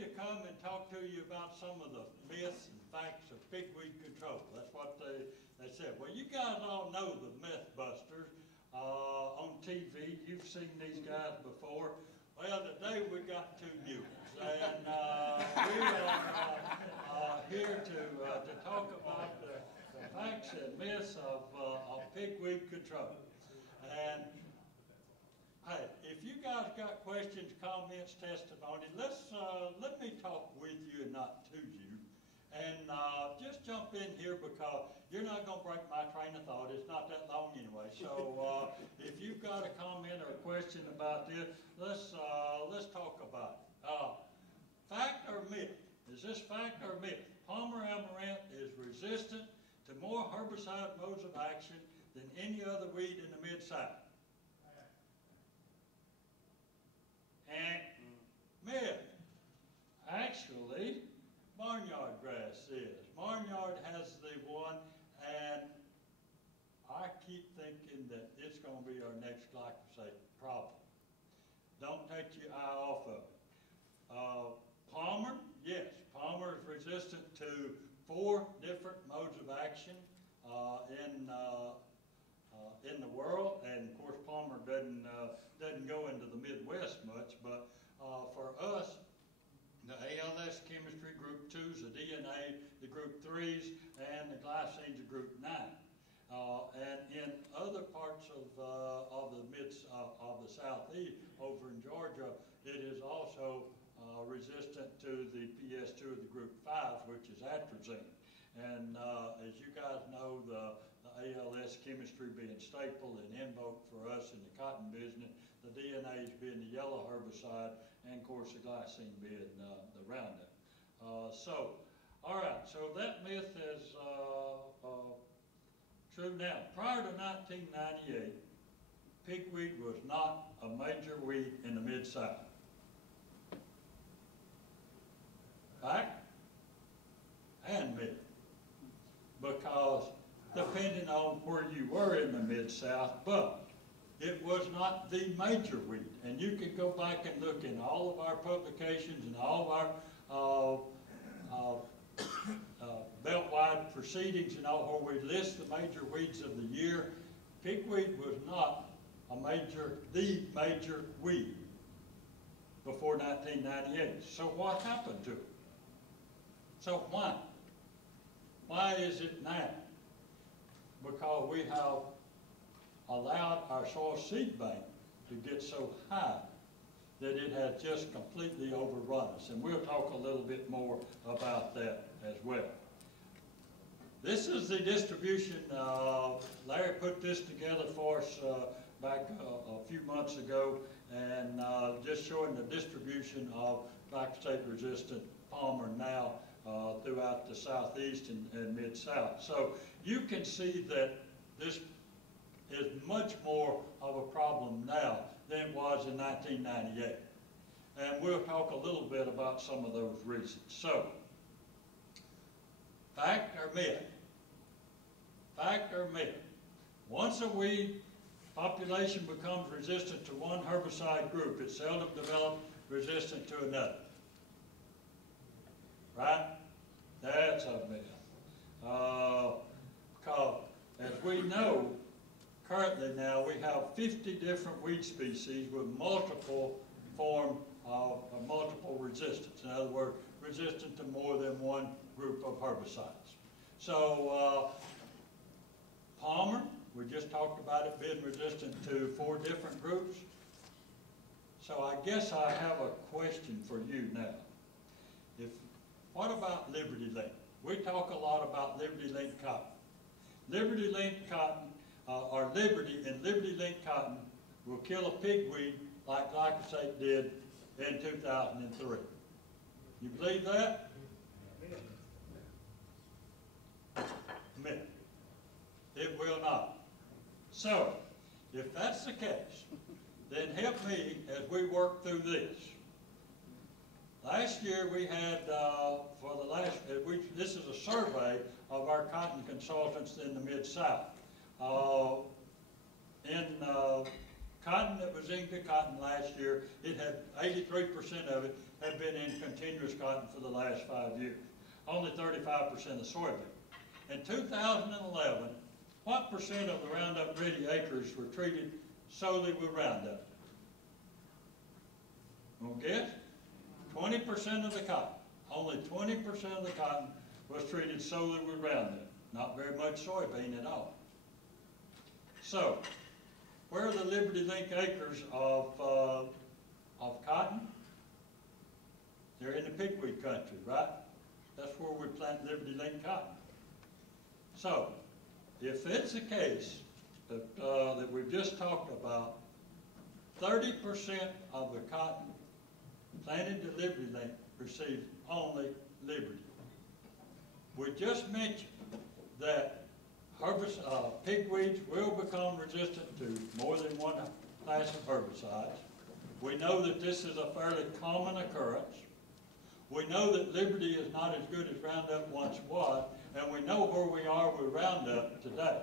to come and talk to you about some of the myths and facts of pigweed control. That's what they said. Well, you guys all know the Mythbusters on TV. You've seen these guys before. Well, today we got two new ones, and we are here to talk about the facts and myths of pigweed control. And hey, if you guys got questions, comments, testimony, let me talk with you and not to you. And just jump in here because you're not going to break my train of thought. It's not that long anyway. So if you've got a comment or a question about this, let's talk about it. Fact or myth? Is this fact or myth? Palmer amaranth is resistant to more herbicide modes of action than any other weed in the Mid-South. And myth. Actually, barnyard grass is. Barnyard has the one, and I keep thinking that it's going to be our next glyphosate problem. Don't take your eye off of it. Palmer, yes, Palmer is resistant to 4 different modes of action in the world, and of course Palmer doesn't go into the Midwest much, but for us, the ALS chemistry group 2s, the DNA, the group 3s, and the glycines, the group 9. And in other parts of the southeast, over in Georgia, it is also resistant to the PS2 of the group 5, which is atrazine. And as you guys know, the ALS chemistry being staple and in vogue for us in the cotton business, the DNAs being the yellow herbicide, and of course the glycine being the Roundup. All right, so that myth is true now. Prior to 1998, pigweed was not a major weed in the Mid-South. Fact and myth. Because depending on where you were in the Mid-South, but it was not the major weed. And you can go back and look in all of our publications and all of our belt-wide proceedings and all where we list the major weeds of the year. Pigweed was not the major weed before 1998. So what happened to it? So why? Why is it now? Because we have allowed our soil seed bank to get so high that it has just completely overrun us. And we'll talk a little bit more about that as well. This is the distribution. Larry put this together for us back a few months ago, and just showing the distribution of glyphosate-resistant Palmer now throughout the southeast and mid-south. So you can see that this is much more of a problem now than it was in 1998. And we'll talk a little bit about some of those reasons. So, fact or myth? Fact or myth? Once a weed population becomes resistant to one herbicide group, it seldom develops resistant to another. Right? That's a myth. Because as we know, currently now we have 50 different weed species with multiple form of multiple resistance. In other words, resistant to more than one group of herbicides. So Palmer, we just talked about it being resistant to 4 different groups. So I guess I have a question for you now. What about Liberty Link? We talk a lot about Liberty Link cotton. Liberty Link cotton, or Liberty and Liberty Link cotton will kill a pigweed like glyphosate did in 2003. You believe that? Myth. It will not. So, if that's the case, then help me as we work through this. Last year we had, this is a survey of our cotton consultants in the Mid-South. Cotton that was Inca cotton last year, it had 83% of it have been in continuous cotton for the last 5 years. Only 35% of soybean. In 2011, what percent of the Roundup Ready acres were treated solely with Roundup? Want to guess? 20% of the cotton. Only 20% of the cotton was treated solely with Roundup. Not very much soybean at all. So, where are the Liberty Link acres of cotton? They're in the pigweed country, right? That's where we plant Liberty Link cotton. So, if it's the case that we've just talked about, 30% of the cotton planted to Liberty Link received only Liberty. We just mentioned that pigweeds will become resistant to more than one class of herbicides. We know that this is a fairly common occurrence. We know that Liberty is not as good as Roundup once was, and we know where we are with Roundup today.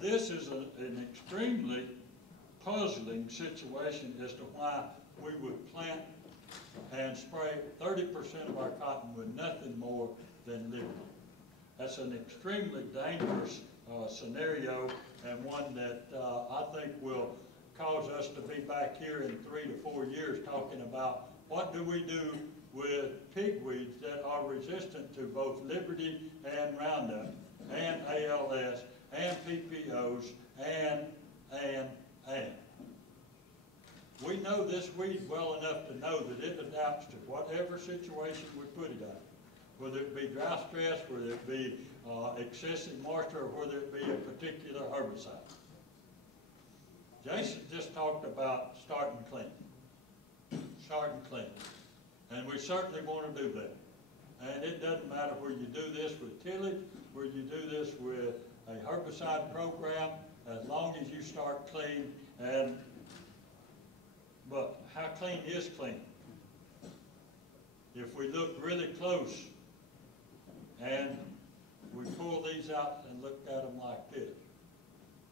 This is an extremely puzzling situation as to why we would plant and spray 30% of our cotton with nothing more than Liberty. That's an extremely dangerous scenario, and one that I think will cause us to be back here in 3 to 4 years talking about what do we do with pigweeds that are resistant to both Liberty and Roundup and ALS and PPOs and. We know this weed well enough to know that it adapts to whatever situation we put it in, whether it be drought stress, whether it be excessive moisture, or whether it be a particular herbicide. Jason just talked about starting clean. And we certainly want to do that. And it doesn't matter whether you do this with tillage, whether you do this with a herbicide program, as long as you start clean. But how clean is clean? If we look really close and we pull these out and look at them like this,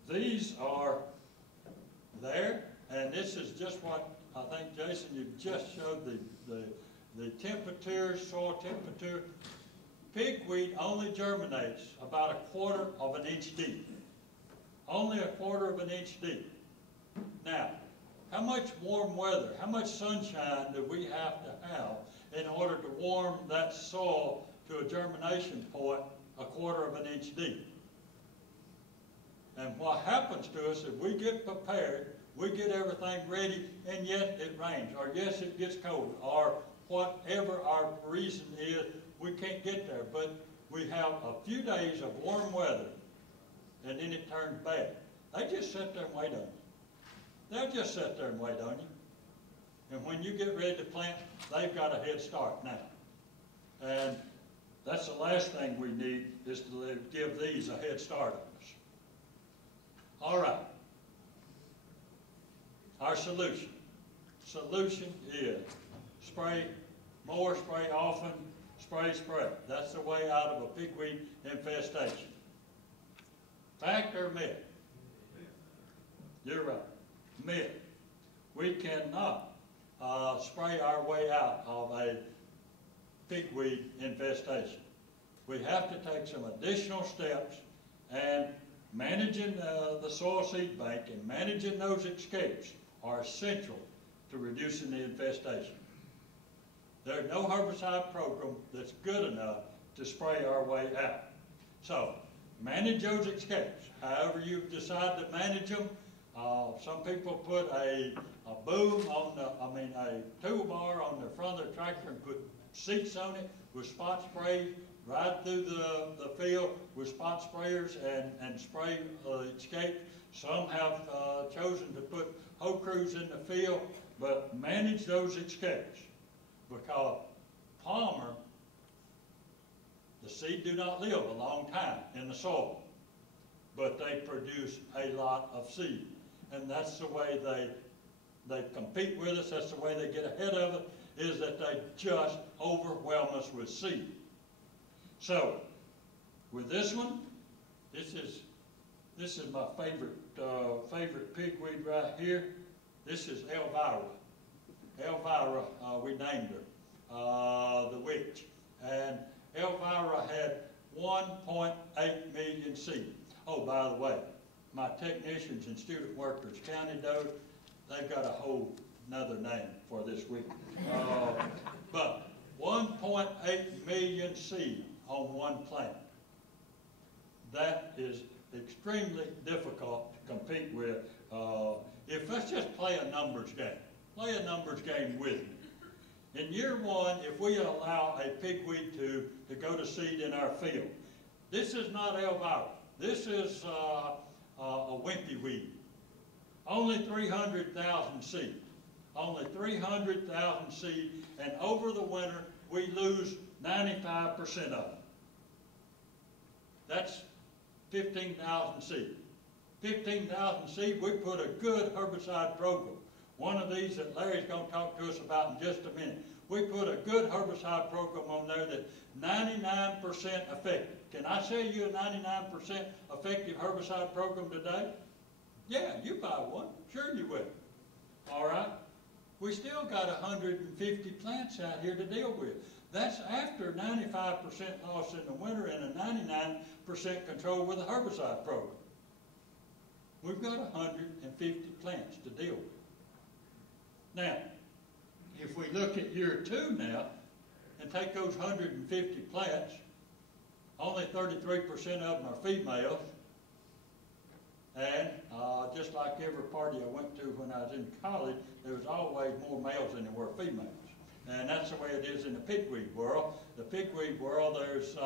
these are there, and this is just what I think, Jason, you just showed the temperatures, soil temperature. Pigweed only germinates about 1/4 of an inch deep. Only 1/4 of an inch deep. Now, how much warm weather, how much sunshine do we have to have in order to warm that soil to a germination point 1/4 of an inch deep? And what happens to us if we get prepared, we get everything ready, and yet it rains, or yes, it gets cold, or whatever our reason is, we can't get there. But we have a few days of warm weather, and then it turns bad. They just sit there and wait on you. They'll just sit there and wait on you. And when you get ready to plant, they've got a head start now. And that's the last thing we need, is to give these a head start on us. All right. Our solution. Solution is spray more, spray often, spray. That's the way out of a pigweed infestation. Fact or myth? You're right. Myth. We cannot spray our way out of a pigweed infestation. We have to take some additional steps, and managing the soil seed bank and managing those escapes are essential to reducing the infestation. There's no herbicide program that's good enough to spray our way out. So, manage those escapes. However you decide to manage them. Some people put a boom on a toolbar on the front of their tractor and put seats on it with spot sprays, ride through the field with spot sprayers and spray escapes. Some have chosen to put hoe crews in the field, but manage those escapes, because palmer, the seed do not live a long time in the soil, but they produce a lot of seed. And that's the way they compete with us. That's the way they get ahead of it, is that they just overwhelm us with seed. So, with this one, this is my favorite pigweed right here. This is Elvira. Elvira, we named her, the witch. And Elvira had 1.8 million seed. Oh, by the way, my technicians and student workers, county dough, they've got a whole another name for this week. But 1.8 million seed on one plant. That is extremely difficult to compete with. Let's just play a numbers game. Play a numbers game with me. In year one, if we allow a pigweed to go to seed in our field, this is not Elvira. This is a wimpy weed. Only 300,000 seed. Only 300,000 seed, and over the winter, we lose 95% of them. That's 15,000 seed. 15,000 seed, we put a good herbicide program. One of these that Larry's going to talk to us about in just a minute. We put a good herbicide program on there that's 99% effective. Can I sell you a 99% effective herbicide program today? Yeah, you buy one. Sure you will. All right? We still got 150 plants out here to deal with. That's after 95% loss in the winter and a 99% control with a herbicide program. We've got 150 plants to deal with. Now, if we look at year two now and take those 150 plants, only 33% of them are females. And just like every party I went to when I was in college, there was always more males than there were females. And that's the way it is in the pigweed world. The pigweed world, there's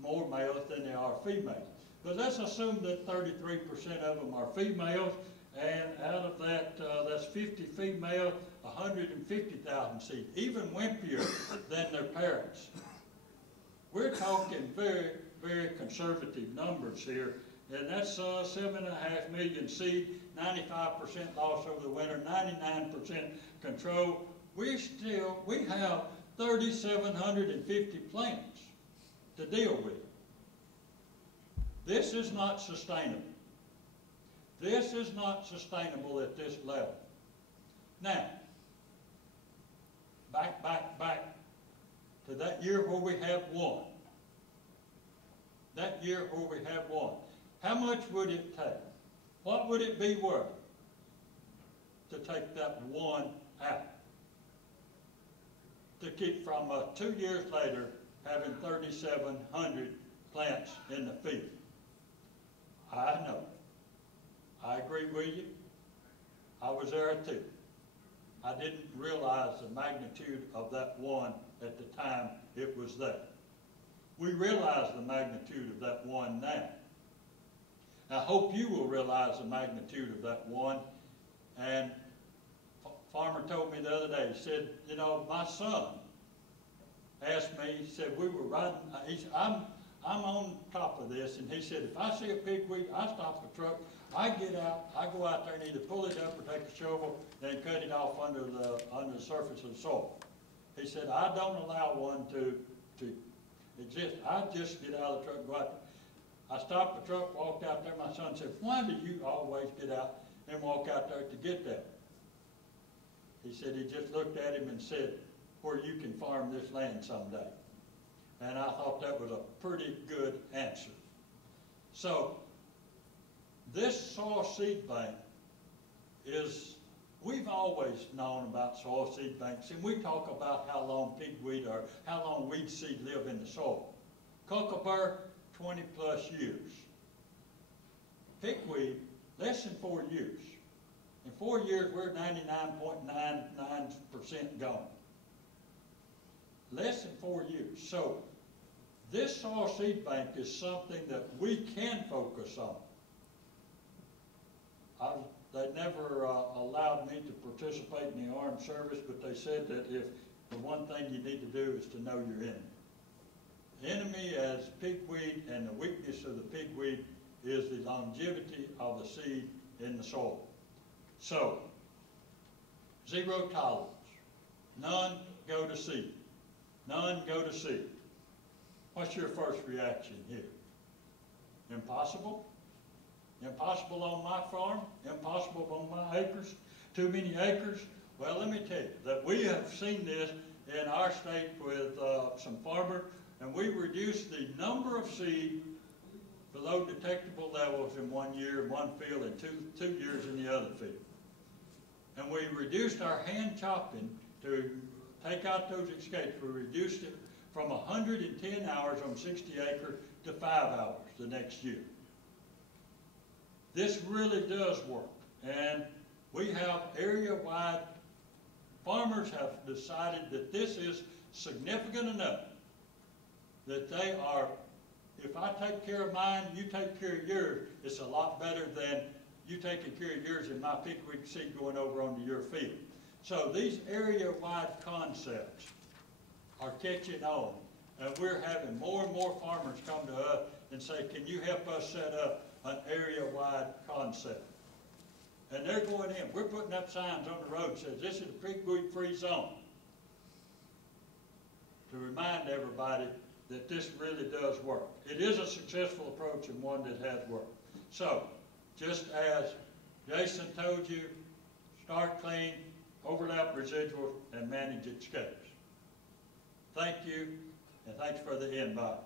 more males than there are females. But let's assume that 33% of them are females, and out of that, that's 50 females, 150,000 seed, even wimpier than their parents. We're talking very, very conservative numbers here. And that's 7.5 million seed, 95% loss over the winter, 99% control. We have 3,750 plants to deal with. This is not sustainable. This is not sustainable at this level. Now, back to that year where we have one. That year where we have one. How much would it take? What would it be worth to take that one out? To keep from 2 years later having 3,700 plants in the field. I know. I agree with you. I was there too. I didn't realize the magnitude of that one at the time it was there. We realize the magnitude of that one now. I hope you will realize the magnitude of that one. And farmer told me the other day, he said, you know, my son asked me, he said, we were riding, he said, I'm on top of this, and he said, if I see a pigweed, I stop the truck, I get out, I go out there and either pull it up or take a shovel and cut it off under the surface of the soil. He said, I don't allow one to exist. I just get out of the truck and go out there. I stopped the truck, walked out there. My son said, why do you always get out and walk out there to get that? He said he just looked at him and said, where you can farm this land someday. And I thought that was a pretty good answer. So, this soil seed bank is, we've always known about soil seed banks, and we talk about how long pigweed or how long weed seed live in the soil. Cocoa 20 plus years. Pigweed, less than 4 years. In 4 years, we're 99.99% gone. Less than 4 years. So, this soil seed bank is something that we can focus on. They never allowed me to participate in the armed service, but they said that if the one thing you need to do is to know your enemy. The enemy as pigweed, and the weakness of the pigweed is the longevity of the seed in the soil. So, zero tolerance. None go to seed. None go to seed. What's your first reaction here? Impossible? Impossible on my farm? Impossible on my acres? too many acres? Well, let me tell you that we have seen this in our state with some farmers, and we reduced the number of seed below detectable levels in 1 year in one field and two years in the other field. And we reduced our hand chopping to take out those escapes. We reduced it from 110 hours on 60 acres to 5 hours the next year. This really does work, and we have area-wide, farmers have decided that this is significant enough that they are, if I take care of mine, you take care of yours, it's a lot better than you taking care of yours and my pigweed seed going over onto your field. So these area-wide concepts are catching on, and we're having more and more farmers come to us and say, can you help us set up an area-wide concept? And they're going in. We're putting up signs on the road that says this is a pigweed-free zone to remind everybody that this really does work. It is a successful approach and one that has worked. So, just as Jason told you, start clean, overlap residuals, and manage escapes. Thank you, and thanks for the invite.